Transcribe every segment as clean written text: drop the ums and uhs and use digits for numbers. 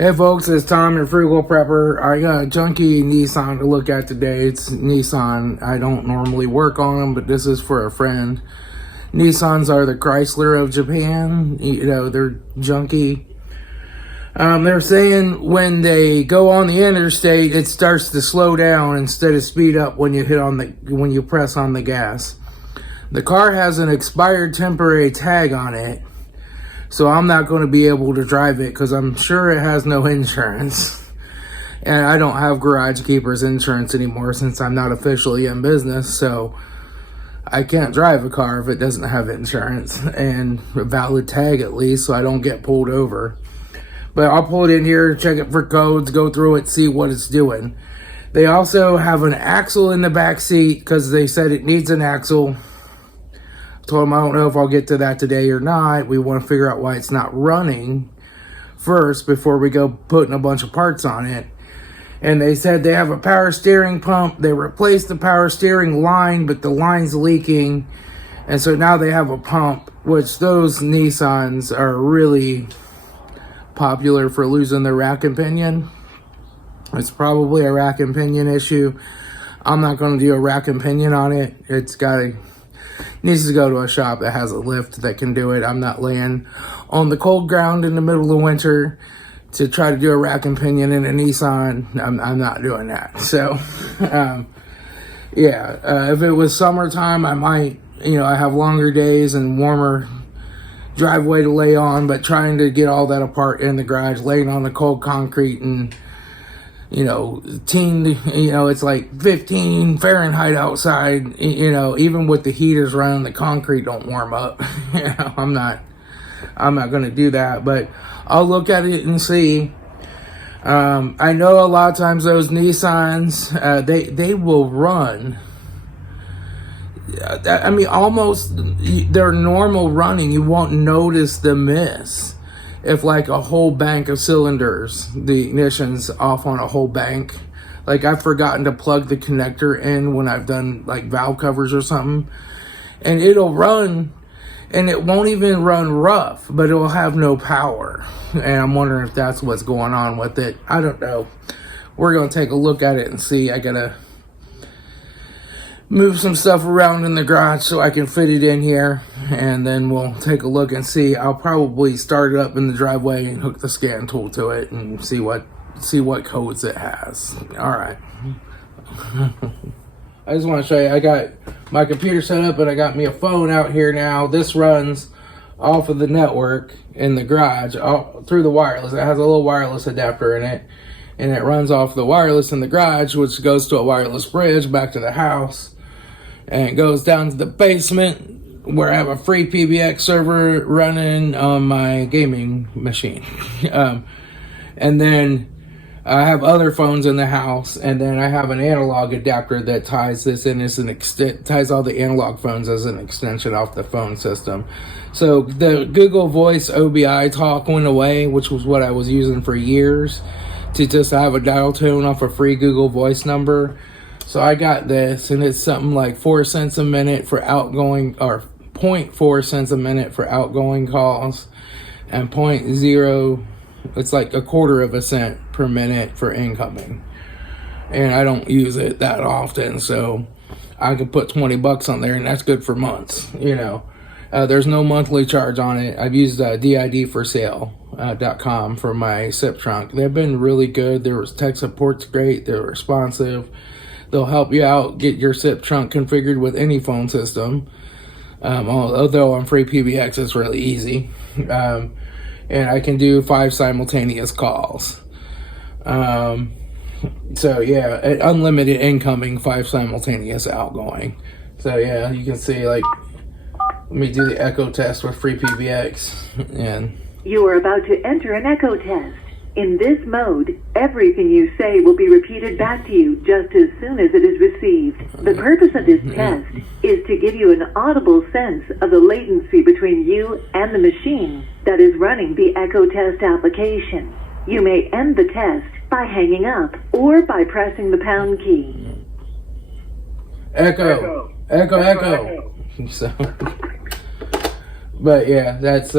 Hey folks, it's Tom and FrugalPrepper. I got a junky Nissan to look at today. It's Nissan. I don't normally work on them, but this is for a friend. Nissans are the Chrysler of Japan. You know, they're junky. They're saying when they go on the interstate, it starts to slow down instead of speed up when you press on the gas. The car has an expired temporary tag on it. So I'm not going to be able to drive it because I'm sure it has no insurance. And I don't have Garage Keeper's insurance anymore since I'm not officially in business. So I can't drive a car if it doesn't have insurance and a valid tag at least, so I don't get pulled over. But I'll pull it in here, check it for codes, go through it, see what it's doing. They also have an axle in the back seat because they said it needs an axle. Told them I don't know if I'll get to that today or not. We want to figure out why it's not running first before we go putting a bunch of parts on it. And they said they have a power steering pump. They replaced the power steering line, but the line's leaking. And so now they have a pump, which those Nissans are really popular for losing their rack and pinion. It's probably a rack and pinion issue. I'm not going to do a rack and pinion on it. Needs to go to a shop that has a lift that can do it. I'm not laying on the cold ground in the middle of winter to try to do a rack and pinion in a Nissan. I'm not doing that. So, if it was summertime, I might, I have longer days and warmer driveway to lay on, but trying to get all that apart in the garage, laying on the cold concrete and it's like 15 Fahrenheit outside, even with the heaters running, the concrete don't warm up. I'm not going to do that, but I'll look at it and see. I know a lot of times those Nissans, they will run. Almost their normal running, you won't notice the miss. If like a whole bank of cylinders, the ignition's off on a whole bank. Like I've forgotten to plug the connector in when I've done like valve covers or something. And it'll run and it won't even run rough, but it will have no power. And I'm wondering if that's what's going on with it. I don't know. We're going to take a look at it and see. I got to move some stuff around in the garage so I can fit it in here, and then we'll take a look and see. I'll probably start it up in the driveway and hook the scan tool to it and see what codes it has. All right. I just want to show you, I got my computer set up and I got me a phone out here now. This runs off of the network in the garage through the wireless. It has a little wireless adapter in it, and it runs off the wireless in the garage, which goes to a wireless bridge back to the house. And it goes down to the basement where I have a FreePBX server running on my gaming machine. And then I have other phones in the house, and then I have an analog adapter that ties this in as ties all the analog phones as an extension off the phone system. So the Google Voice OBI talk went away, which was what I was using for years, to just have a dial tone off a free Google Voice number. So I got this, and it's something like 4 cents a minute for outgoing, or 0.4 cents a minute for outgoing calls, and 0.0, it's like a quarter of a cent per minute for incoming. And I don't use it that often, so I could put 20 bucks on there, and that's good for months, There's no monthly charge on it. I've used DIDforsale.com for my SIP trunk. They've been really good. Their tech support's great. They're responsive. They'll help you out, get your SIP trunk configured with any phone system. Although on FreePBX, it's really easy. And I can do 5 simultaneous calls. Unlimited incoming, 5 simultaneous outgoing. So yeah, you can see, like, let me do the echo test with FreePBX. And you are about to enter an echo test. In this mode, everything you say will be repeated back to you just as soon as it is received. The purpose of this test is to give you an audible sense of the latency between you and the machine that is running the echo test application. You may end the test by hanging up or by pressing the pound key. Echo. So, but yeah, that's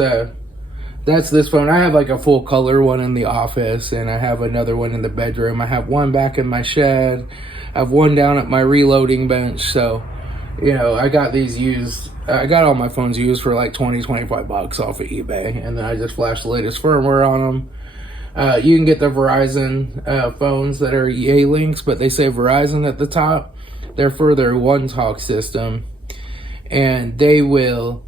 That's this phone. I have like a full color one in the office, and I have another one in the bedroom. I have one back in my shed. I have one down at my reloading bench. So, you know, I got these used. I got all my phones used for like 25 bucks off of eBay, and then I just flashed the latest firmware on them. You can get the Verizon phones that are EA links, but they say Verizon at the top. They're for their One Talk system, and they will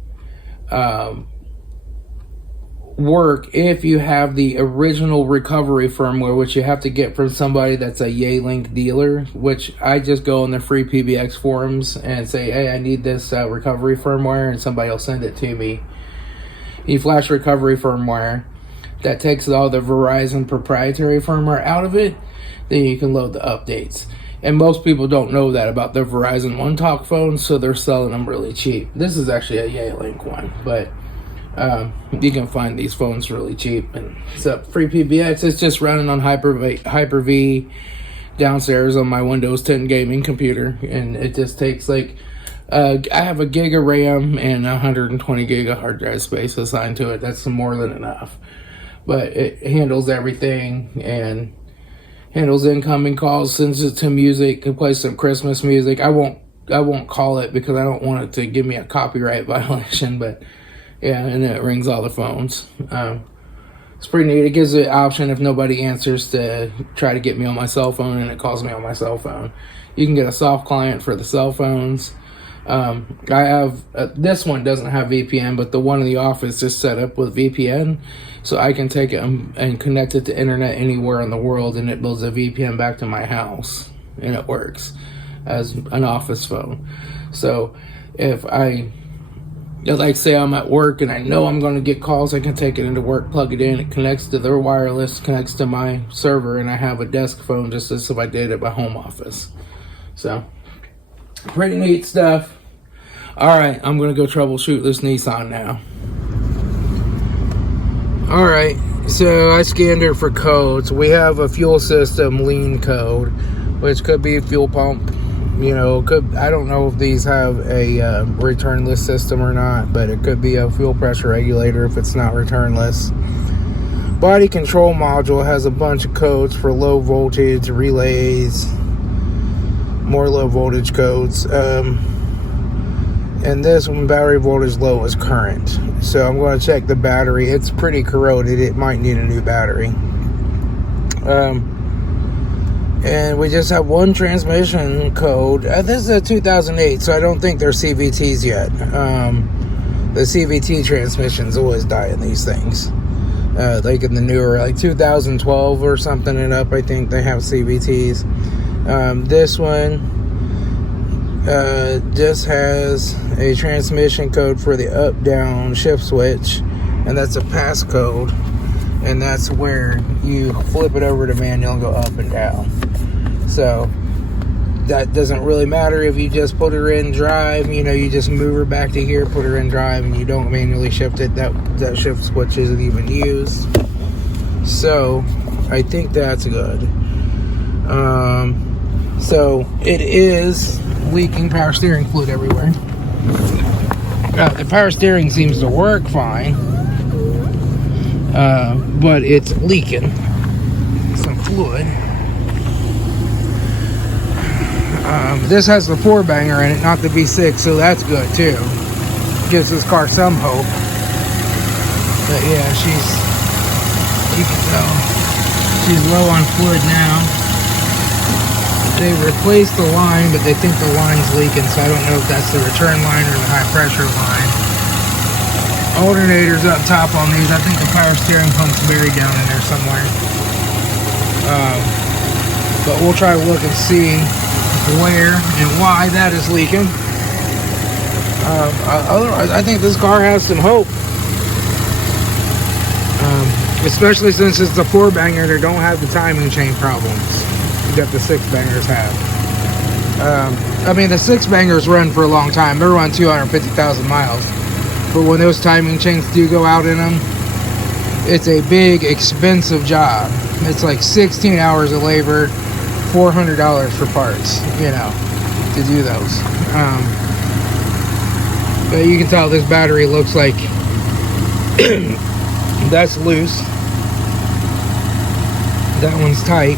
work if you have the original recovery firmware, which you have to get from somebody that's a Yealink dealer, which I just go on the FreePBX forums and say, hey, I need this recovery firmware, and somebody will send it to me. You flash recovery firmware that takes all the Verizon proprietary firmware out of it, then you can load the updates. And most people don't know that about the Verizon One Talk phones, so they're selling them really cheap. This is actually a Yealink one, but you can find these phones really cheap. And so FreePBX, it's just running on Hyper-V downstairs on my Windows 10 gaming computer, and it just takes like I have a gig of RAM and 120 gig of hard drive space assigned to it. That's more than enough, but it handles everything and handles incoming calls, sends it to music, can play some Christmas music. I won't call it because I don't want it to give me a copyright violation, but yeah, and it rings all the phones. It's pretty neat. It gives the option if nobody answers to try to get me on my cell phone, and it calls me on my cell phone. You can get a soft client for the cell phones. I have this one doesn't have VPN, but the one in the office is set up with VPN, so I can take it and connect it to internet anywhere in the world, and it builds a VPN back to my house, and it works as an office phone. So if I, like, say I'm at work and I know I'm going to get calls, I can take it into work, plug it in, it connects to their wireless, connects to my server, and I have a desk phone just as if I did at my home office. So pretty neat stuff. Alright, I'm going to go troubleshoot this Nissan now. Alright, so I scanned her for codes. We have a fuel system lean code, which could be a fuel pump. You know, I don't know if these have a returnless system or not, but it could be a fuel pressure regulator if it's not returnless. Body control module has a bunch of codes for low voltage relays, more low voltage codes. And this one, battery voltage low is current. So I'm going to check the battery. It's pretty corroded. It might need a new battery. And we just have one transmission code. This is a 2008, so I don't think they're CVTs yet. The CVT transmissions always die in these things. Like in the newer, like 2012 or something and up, I think they have CVTs. This one just has a transmission code for the up-down shift switch, and that's a pass code, and that's where you flip it over to manual and go up and down. So that doesn't really matter if you just put her in drive. You know, you just move her back to here, put her in drive, and you don't manually shift it. That shift switch isn't even used. So I think that's good. So it is leaking power steering fluid everywhere. The power steering seems to work fine, but it's leaking some fluid. This has the 4-banger in it, not the V6, so that's good too. Gives this car some hope. But yeah, you can tell she's low on fluid now. They replaced the line, but they think the line's leaking, so I don't know if that's the return line or the high pressure line. Alternators up top on these. I think the power steering pump's buried down in there somewhere. But we'll try to look and see where and why that is leaking. Otherwise, I think this car has some hope. Especially since it's the 4-banger, they don't have the timing chain problems that the 6-bangers have. I mean, the 6-bangers run for a long time. They run 250,000 miles. But when those timing chains do go out in them, it's a big, expensive job. It's like 16 hours of labor, $400 for parts, you know, to do those. But you can tell this battery looks like That's loose. That one's tight.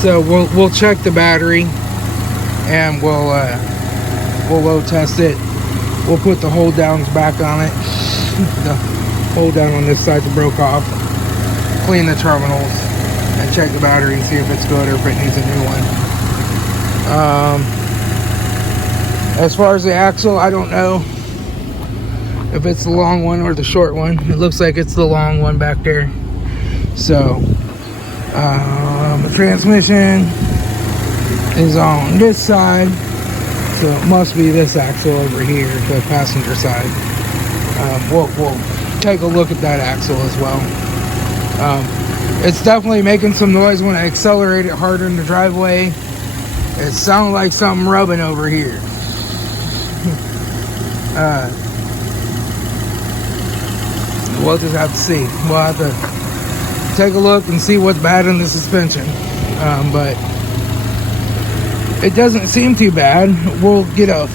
So we'll check the battery, and we'll load test it. We'll put the hold downs back on it. The hold down on this side broke off. Clean the terminals and check the battery and see if it's good or if it needs a new one. As far as the axle, I don't know if it's the long one or the short one. It looks like it's the long one back there. So the transmission is on this side, so it must be this axle over here, the passenger side. We'll take a look at that axle as well. It's definitely making some noise when I accelerate it harder in the driveway. It sounds like something rubbing over here. We'll just have to see. We'll have to take a look and see what's bad in the suspension. But it doesn't seem too bad. We'll get a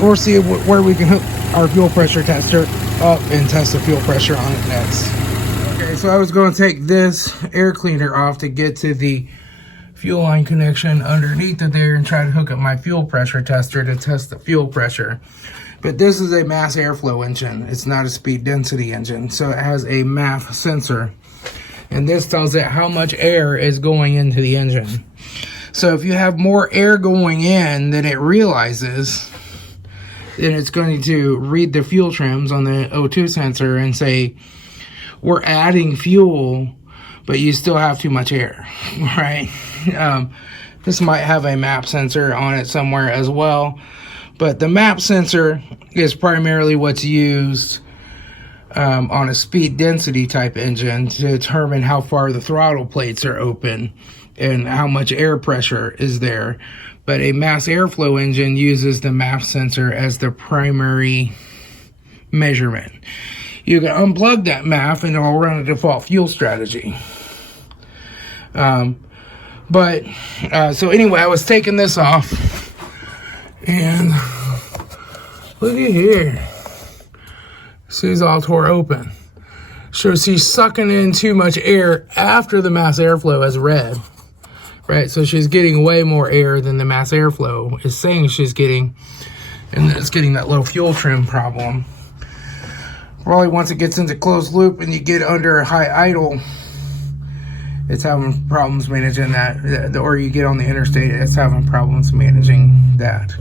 we'll see where we can hook our fuel pressure tester up and test the fuel pressure on it next. Okay, so I was going to take this air cleaner off to get to the fuel line connection underneath it there and try to hook up my fuel pressure tester to test the fuel pressure. But this is a mass airflow engine. It's not a speed density engine, so it has a MAF sensor. And this tells it how much air is going into the engine. So if you have more air going in than it realizes, then it's going to read the fuel trims on the O2 sensor and say, we're adding fuel, but you still have too much air, right? This might have a MAP sensor on it somewhere as well. But the MAP sensor is primarily what's used on a speed density type engine to determine how far the throttle plates are open and how much air pressure is there. But a mass airflow engine uses the MAP sensor as the primary measurement. You can unplug that MAP and it'll run a default fuel strategy. So anyway, I was taking this off, and look at here. She's all tore open. So she's sucking in too much air after the mass airflow has read. Right, so she's getting way more air than the mass airflow is saying she's getting, and it's getting that low fuel trim problem. Probably once it gets into closed loop and you get under high idle, it's having problems managing that, or you get on the interstate, it's having problems managing that.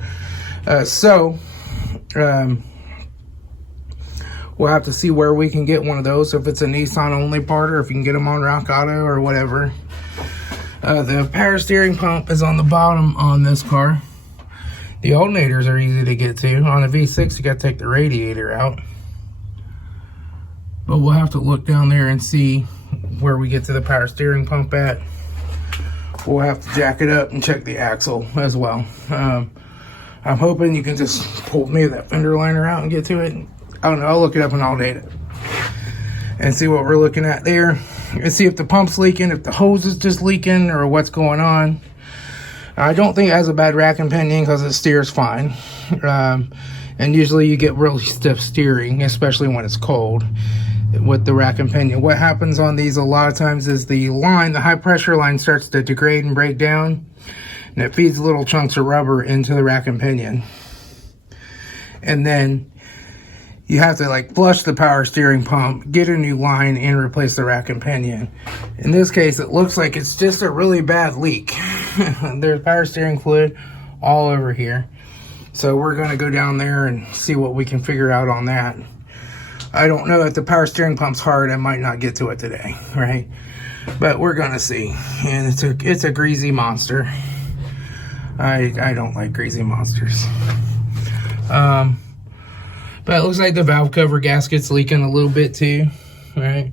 We'll have to see where we can get one of those, if it's a Nissan only part, or if you can get them on Rock Auto or whatever. The power steering pump is on the bottom on this car. The alternators are easy to get to. On a V6, you got to take the radiator out. But we'll have to look down there and see where we get to the power steering pump at. We'll have to jack it up and check the axle as well. I'm hoping you can just pull maybe that fender liner out and get to it. I don't know, I'll look it up and I'll date it and see what we're looking at there. And see if the pump's leaking, if the hose is just leaking, or what's going on. I don't think it has a bad rack and pinion because it steers fine. And usually you get really stiff steering, especially when it's cold with the rack and pinion. What happens on these a lot of times is the line, the high pressure line, starts to degrade and break down, and it feeds little chunks of rubber into the rack and pinion. And then you have to like flush the power steering pump, get a new line, and replace the rack and pinion. In this case, it looks like it's just a really bad leak. There's power steering fluid all over here. So we're gonna go down there and see what we can figure out on that. I don't know if the power steering pump's hard, I might not get to it today, right? But we're gonna see. And it's a greasy monster. I don't like greasy monsters. But it looks like the valve cover gasket's leaking a little bit too, right?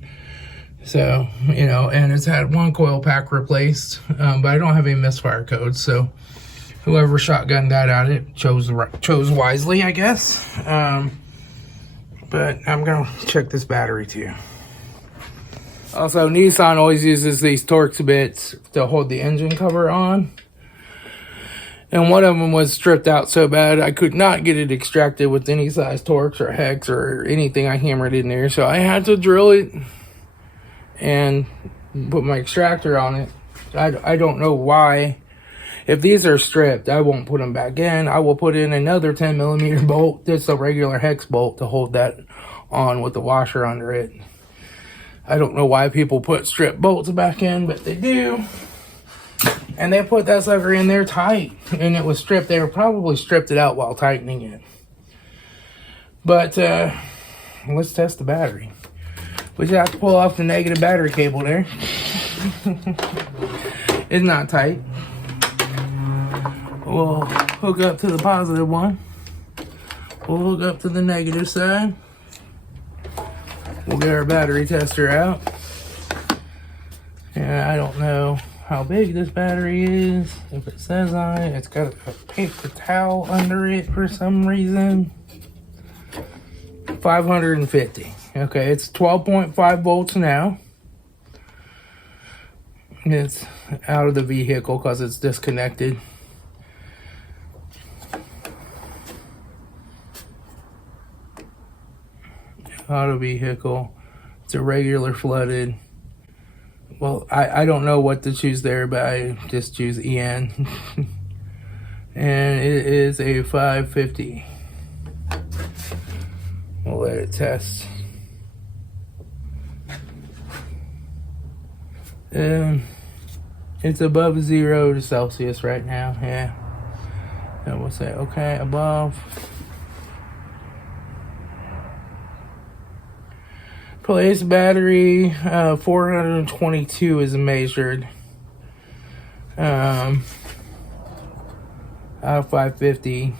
So, you know, and it's had one coil pack replaced, but I don't have any misfire codes, so whoever shotgunned that at it chose wisely, I guess. But I'm gonna check this battery too. Also, Nissan always uses these Torx bits to hold the engine cover on. And one of them was stripped out so bad I could not get it extracted with any size Torx or hex or anything I hammered in there. So I had to drill it and put my extractor on it. I don't know why. If these are stripped, I won't put them back in. I will put in another 10 millimeter bolt. Just a regular hex bolt to hold that on with the washer under it. I don't know why people put strip bolts back in, but they do. And they put that sucker in there tight, and it was stripped. They were probably stripped it out while tightening it. But let's test the battery. We just have to pull off the negative battery cable there. It's not tight. We'll hook up to the positive one. We'll hook up to the negative side. We'll get our battery tester out. And I don't know how big this battery is. If it says on it, it's got a paper towel under it for some reason. 550. Okay, it's 12.5 volts now. It's out of the vehicle because it's disconnected. Out of vehicle. It's a regular flooded. Well, I don't know what to choose there, but I just choose EN. And it is a 550. We'll let it test. It's above 0 Celsius right now, yeah. And we'll say, okay, above. Place battery, 422 is measured. Out of 550.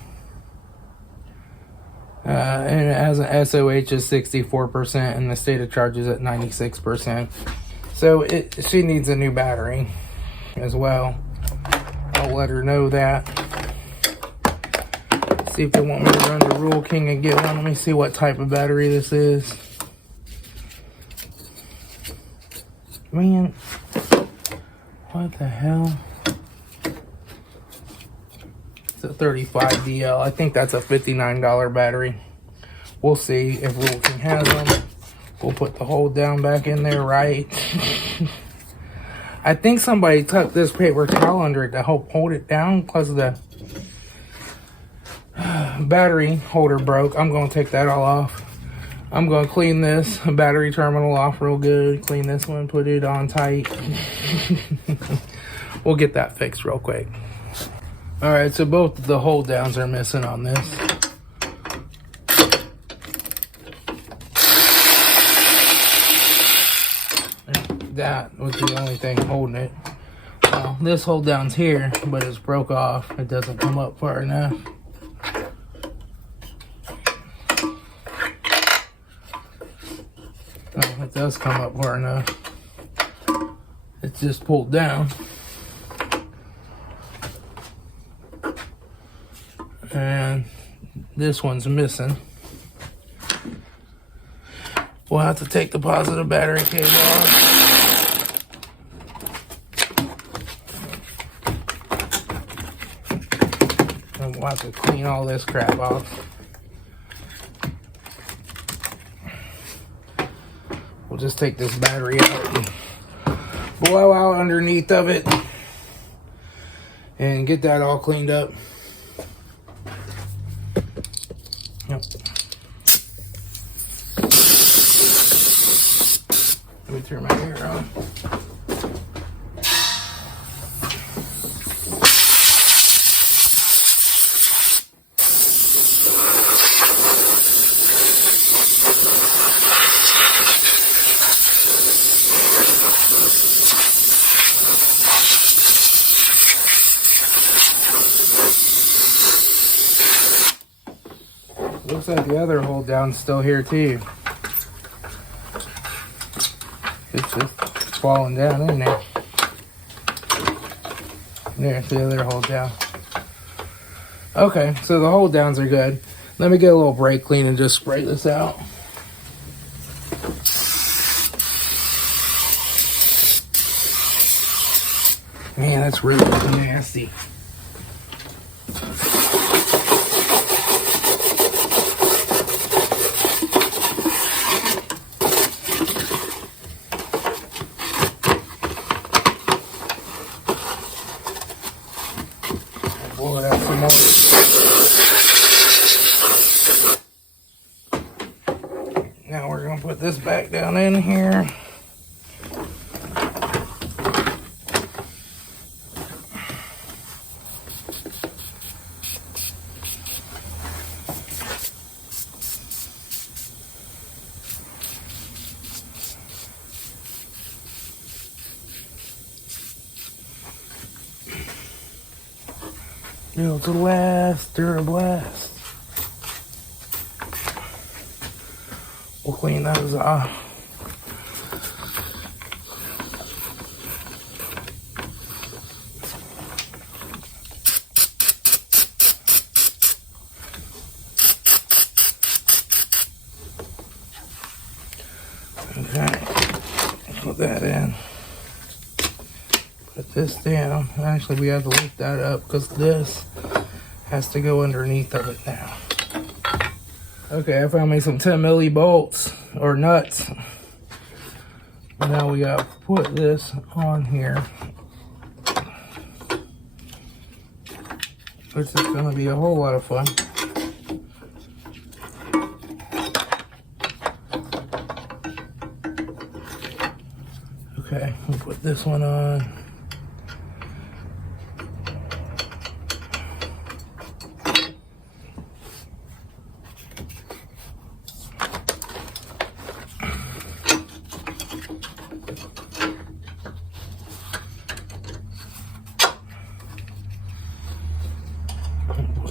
And it has an SOH of 64%, and the state of charge is at 96%. So she needs a new battery as well. I'll let her know that. See if they want me to run to Rule King and get one. Let me see what type of battery this is. Man, what the hell? It's a 35DL. I think that's a $59 battery. We'll see if Rule King has them. We'll put the hold down back in there right. I think somebody tucked this paper towel under it to help hold it down because the battery holder broke. I'm going to take that all off. I'm going to clean this battery terminal off real good. Clean this one, put it on tight. We'll get that fixed real quick. Alright, so both the hold downs are missing on this. That was the only thing holding it. Well, this hold down's here, but it's broke off. It doesn't come up far enough. Oh, it does come up far enough. It's just pulled down. And this one's missing. We'll have to take the positive battery cable off. And we'll have to clean all this crap off. We'll just take this battery out and blow out underneath of it and get that all cleaned up. Yep. Let me turn my hair on. Looks like the other hold down's still here too. It's just falling down in there. There's the other hold down. Okay, so the hold downs are good. Let me get a little brake clean and just spray this out. Man, that's really nasty. more. Now we're gonna put this back down in here. Built to last, Durablast. We'll clean those off. Okay, put that in. Put this down. Actually, we have to lift that up because this has to go underneath of it now. Okay, I found me some 10 milli bolts or nuts. Now we gotta put this on here, which is gonna be a whole lot of fun. Okay, we'll put this one on.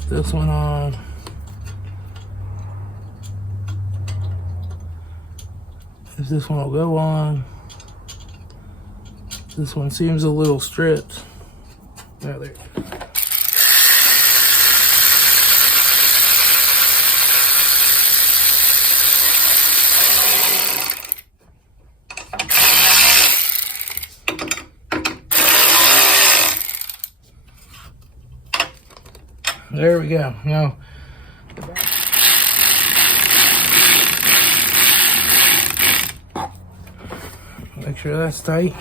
This one on. If this one will go on. This one seems a little stripped. Now there. There we go. Now, make sure that's tight.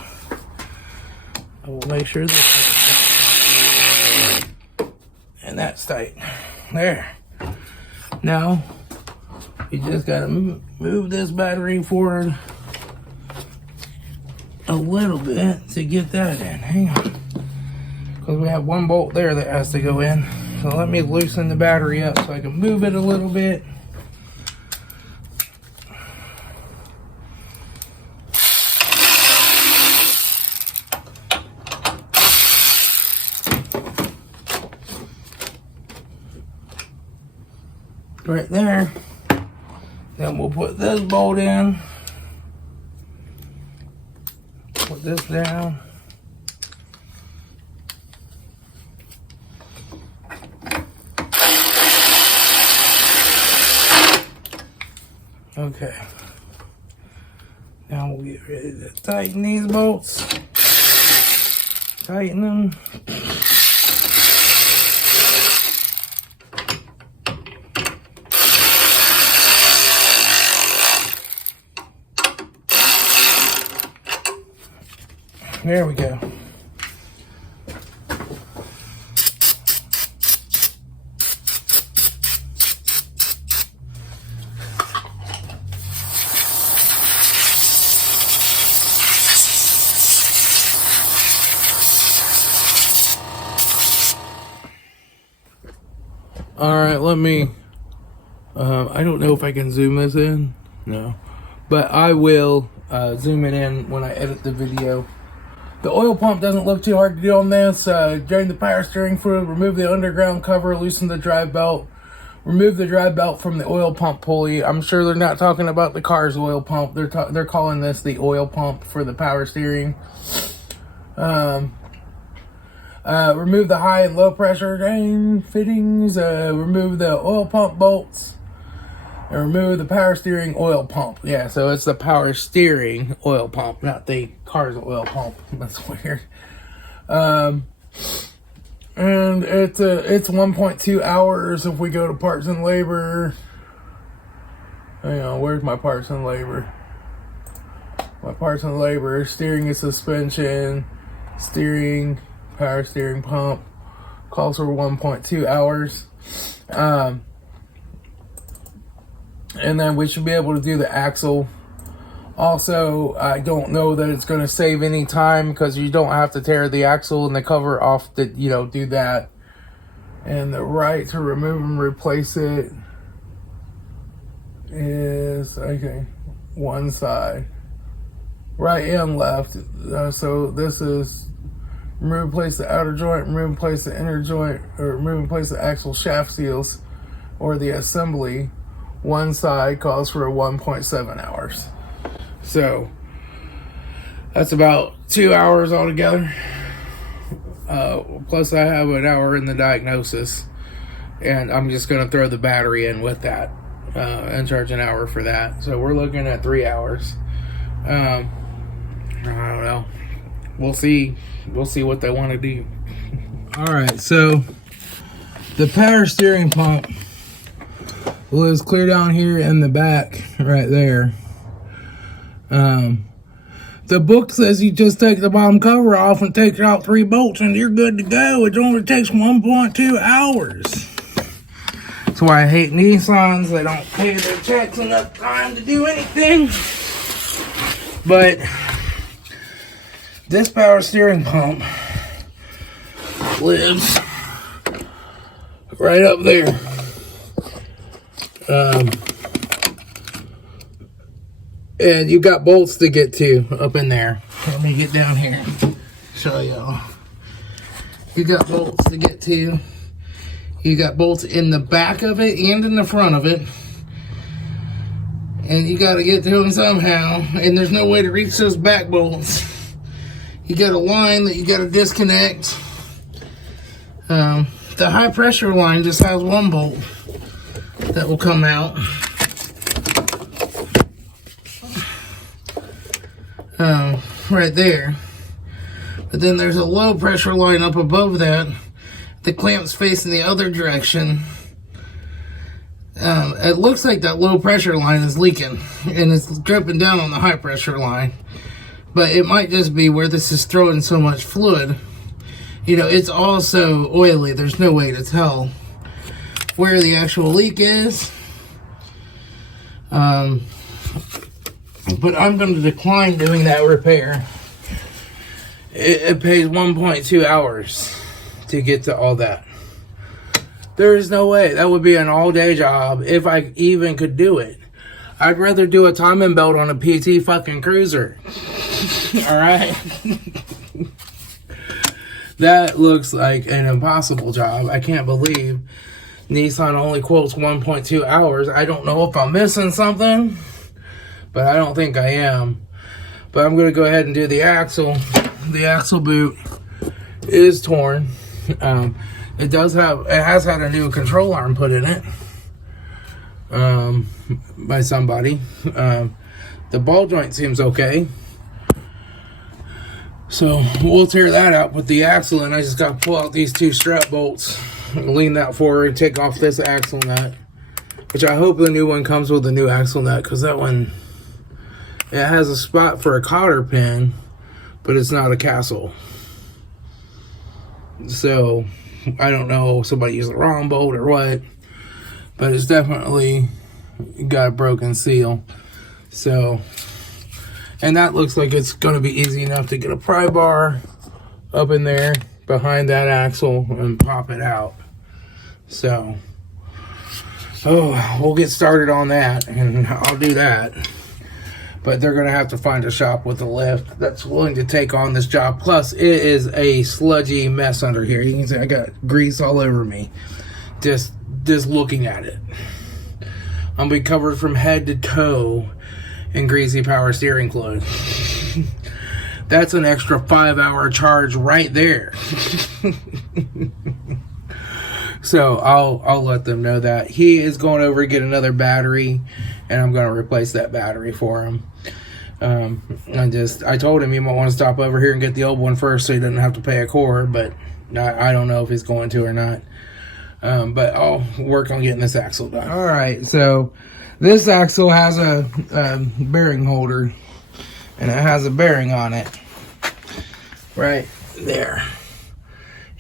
I will make sure this is tight. And that's tight. There. Now, you just gotta move this battery forward a little bit to get that in. Hang on. Because we have one bolt there that has to go in. So let me loosen the battery up so I can move it a little bit. Right there. Then we'll put this bolt in. Put this down. Okay. Now we'll get ready to tighten these bolts. Tighten them. There we go. All right, let me, I don't know if I can zoom this in, no, but I will zoom it in when I edit the video. The oil pump doesn't look too hard to do on this. Drain the power steering fluid, remove the underground cover, loosen the drive belt, remove the drive belt from the oil pump pulley. I'm sure they're not talking about the car's oil pump. They're calling this the oil pump for the power steering. Remove the high and low pressure drain fittings, remove the oil pump bolts, and remove the power steering oil pump. Yeah, so it's the power steering oil pump, not the car's oil pump. That's weird. And it's 1.2 hours if we go to parts and labor. Hang on, where's my parts and labor? My parts and labor, steering and suspension, steering, power steering pump, calls for 1.2 hours. And then we should be able to do the axle. Also, I don't know that it's going to save any time because you don't have to tear the axle and the cover off to, you know, do that. And the right to remove and replace it is, okay, one side. Right and left. So this is remove and replace the outer joint, remove and replace the inner joint, or remove and replace the axle shaft seals or the assembly. One side calls for 1.7 hours. So that's about 2 hours altogether. Plus I have an hour in the diagnosis, and I'm just going to throw the battery in with that and charge an hour for that. So we're looking at 3 hours. I don't know. We'll see what they want to do. All right, so the power steering pump was clear down here in the back right there. The book says you just take the bottom cover off and take out 3 bolts and you're good to go. It only takes 1.2 hours. That's why I hate Nissans. They don't pay their checks enough time to do anything. But this power steering pump lives right up there. And you got bolts to get to up in there. Let me get down here and show y'all. You got bolts to get to. You got bolts in the back of it and in the front of it. And you got to get to them somehow. And there's no way to reach those back bolts. You got a line that you got to disconnect. The high pressure line just has 1 bolt that will come out. Right there. But then there's a low pressure line up above that. The clamp's facing the other direction. It looks like that low pressure line is leaking and it's dripping down on the high pressure line. But it might just be where this is throwing so much fluid. You know, it's also oily. There's no way to tell where the actual leak is. But I'm going to decline doing that repair. It pays 1.2 hours to get to all that. There is no way. That would be an all-day job if I even could do it. I'd rather do a timing belt on a PT fucking Cruiser. Alright? That looks like an impossible job. I can't believe Nissan only quotes 1.2 hours. I don't know if I'm missing something, but I don't think I am. But I'm going to go ahead and do the axle. The axle boot is torn. It has had a new control arm put in it by somebody. The ball joint seems okay. So we'll tear that out with the axle, and I just got to pull out these 2 strap bolts, lean that forward, take off this axle nut, which I hope the new one comes with a new axle nut, because that one, it has a spot for a cotter pin, but it's not a castle. So I don't know if somebody used the wrong bolt or what, but it's definitely got a broken seal. So, and that looks like it's going to be easy enough to get a pry bar up in there behind that axle and pop it out. So, we'll get started on that, and I'll do that. But they're going to have to find a shop with a lift that's willing to take on this job. Plus, it is a sludgy mess under here. You can see I got grease all over me just looking at it. I'll be covered from head to toe in greasy power steering fluid. That's an extra 5-hour charge right there. So I'll let them know that. He is going over to get another battery, and I'm going to replace that battery for him. I told him he might want to stop over here and get the old one first so he doesn't have to pay a cord, but I don't know if he's going to or not. But I'll work on getting this axle done. All right, so this axle has a bearing holder, and it has a bearing on it right there.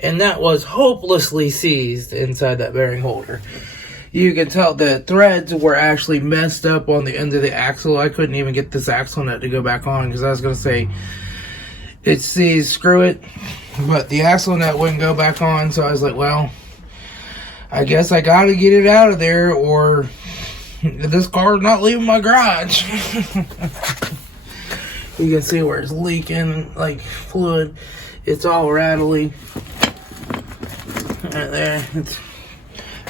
and that was hopelessly seized inside that bearing holder. You can tell the threads were actually messed up on the end of the axle. I couldn't even get this axle nut to go back on because I was going to say it's seized, screw it. But the axle nut wouldn't go back on, so I was like, well, I guess I got to get it out of there or this car's not leaving my garage. You can see where it's leaking like fluid. It's all rattly. Right there. It's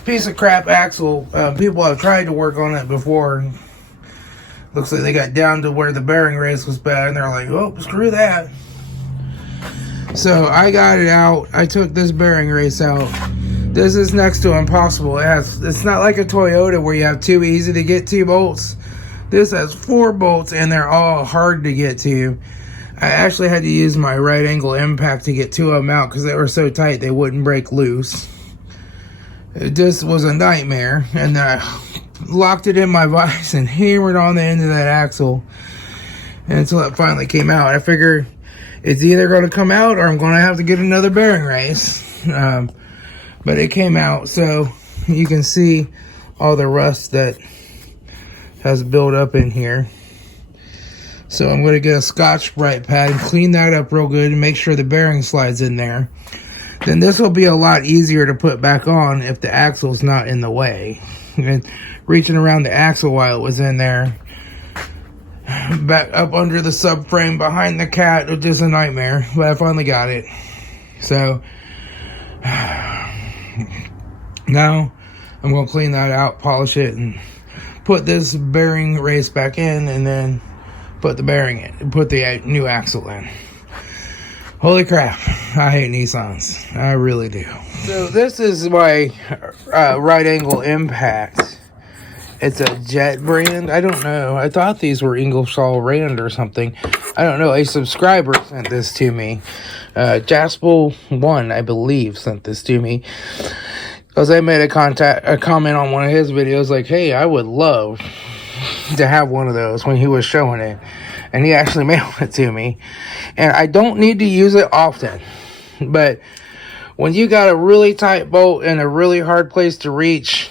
piece of crap axle. People have tried to work on it before. Looks like they got down to where the bearing race was bad and they're like, oh, screw that. So I got it out. I took this bearing race out. This is next to impossible. It's not like a Toyota where you have 2 easy to get to bolts. This has 4 bolts and they're all hard to get to. I actually had to use my right angle impact to get 2 of them out because they were so tight they wouldn't break loose. It just was a nightmare, and I locked it in my vise and hammered on the end of that axle until it finally came out. I figured it's either going to come out or I'm going to have to get another bearing race. But it came out, so you can see all the rust that has built up in here. So I'm going to get a Scotch-Brite pad and clean that up real good and make sure the bearing slides in there. Then this will be a lot easier to put back on if the axle's not in the way. And reaching around the axle while it was in there, back up under the subframe behind the cat, it was just a nightmare. But I finally got it. So now I'm going to clean that out, polish it, and put this bearing race back in, and then put the bearing in, put the new axle in. Holy crap, I hate Nissans. I really do. So this is my right angle impact. It's a Jet brand. I don't know. I thought these were Ingersoll Rand or something. I don't know. A subscriber sent this to me. Jaspel1, I believe, sent this to me. Because I made a comment on one of his videos like, hey, I would love to have one of those when he was showing it. And he actually mailed it to me. And I don't need to use it often. But when you got a really tight bolt and a really hard place to reach,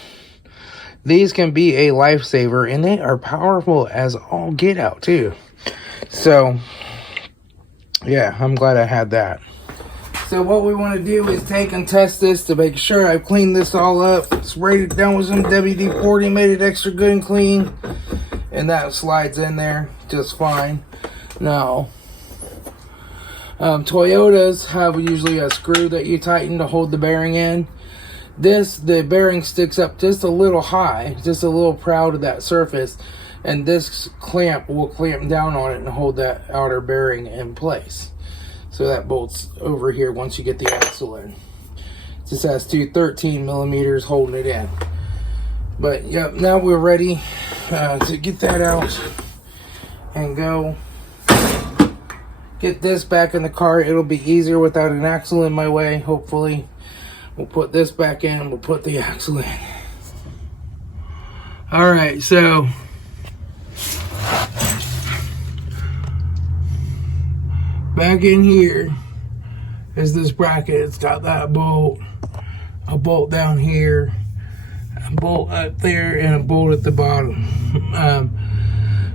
these can be a lifesaver. And they are powerful as all get out too. So, yeah, I'm glad I had that. So what we want to do is take and test this to make sure I've cleaned this all up. Sprayed it down with some WD-40, made it extra good and clean. And that slides in there just fine. Now, Toyotas have usually a screw that you tighten to hold the bearing in. The bearing sticks up just a little high, just a little proud of that surface. And this clamp will clamp down on it and hold that outer bearing in place. So that bolts over here once you get the axle in. It just has 2 13 millimeters holding it in. But yep, now we're ready to get that out and go get this back in the car. It'll be easier without an axle in my way, hopefully. We'll put this back in and we'll put the axle in. Alright, so back in here is this bracket. It's got that bolt, a bolt down here, a bolt up there, and a bolt at the bottom.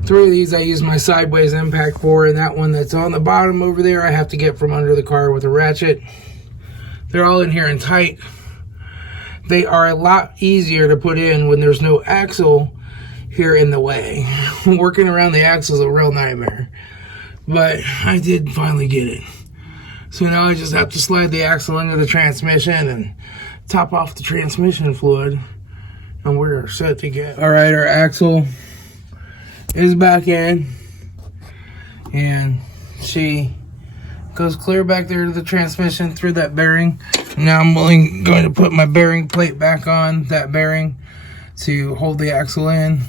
3 of these I use my sideways impact for, and that one that's on the bottom over there I have to get from under the car with a ratchet. They're all in here and tight. They are a lot easier to put in when there's no axle here in the way. Working around the axle is a real nightmare. But I did finally get it. So now I just have to slide the axle into the transmission and top off the transmission fluid. And we're set to go. Alright, our axle is back in. And she goes clear back there to the transmission through that bearing. Now I'm going to put my bearing plate back on that bearing to hold the axle in.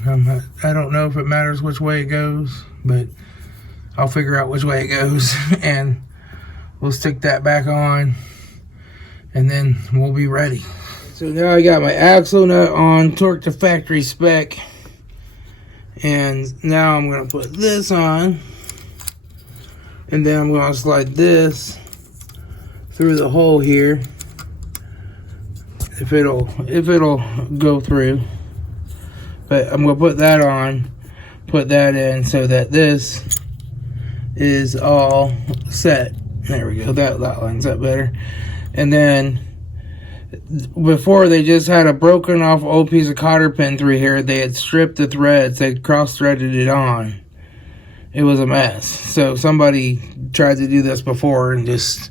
I don't know if it matters which way it goes, but I'll figure out which way it goes. And we'll stick that back on, and then we'll be ready. So now I got my axle nut on, torque to factory spec. And now I'm going to put this on. And then I'm going to slide this through the hole here. If it'll go through. But I'm gonna put that on, put that in so that this is all set. There we go, that lines up better. And then before, they just had a broken off old piece of cotter pin through here. They had stripped the threads, they cross-threaded it on. It was a mess. So somebody tried to do this before and just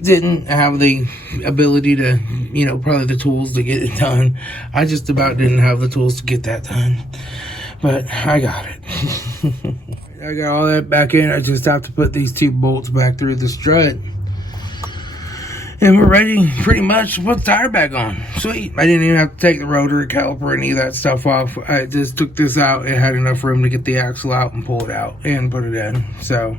didn't have the ability to, you know, probably the tools to get it done. I just about didn't have the tools to get that done, but I got it. I got all that back in. I just have to put these 2 bolts back through the strut, and we're ready pretty much to put the tire back on. Sweet. I didn't even have to take the rotary caliper, any of that stuff off. I just took this out. It had enough room to get the axle out and pull it out and put it in. So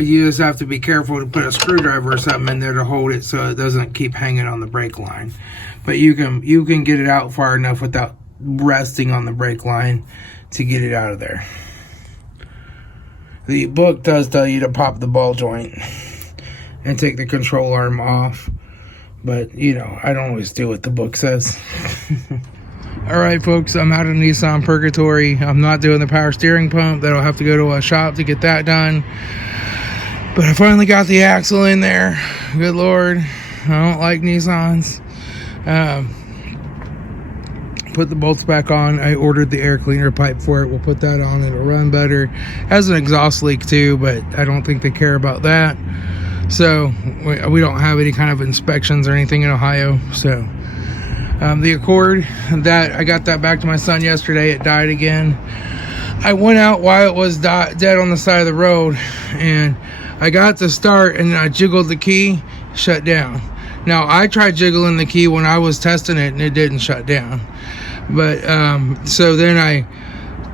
you just have to be careful to put a screwdriver or something in there to hold it so it doesn't keep hanging on the brake line. But you can get it out far enough without resting on the brake line to get it out of there. The book does tell you to pop the ball joint and take the control arm off, but you know, I don't always do what the book says. Alright folks, I'm out of Nissan Purgatory. I'm not doing the power steering pump. That'll have to go to a shop to get that done. But I finally got the axle in there. Good Lord, I don't like Nissans. Put the bolts back on. I ordered the air cleaner pipe for it. We'll put that on. It'll run better. Has an exhaust leak too, but I don't think they care about that. So we don't have any kind of inspections or anything in Ohio. So the Accord, that I got that back to my son yesterday. It died again. I went out while it was dead on the side of the road, and I got to start, and I jiggled the key, shut down. Now I tried jiggling the key when I was testing it, and it didn't shut down. But so then I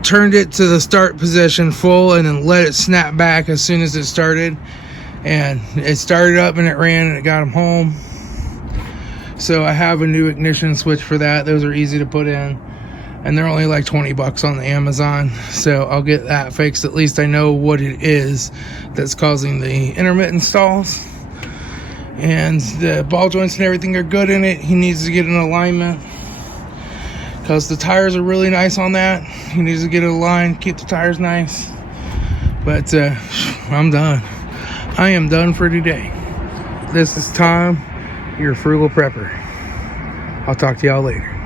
turned it to the start position full and then let it snap back as soon as it started, and it started up and it ran and it got him home. So I have a new ignition switch for that. Those are easy to put in, and they're only like 20 bucks on the Amazon. So I'll get that fixed. At least I know what it is that's causing the intermittent stalls. And the ball joints and everything are good in it. He needs to get an alignment because the tires are really nice on that. He needs to get it aligned, keep the tires nice. But I'm done. I am done for today. This is Tom, your Frugal Prepper. I'll talk to y'all later.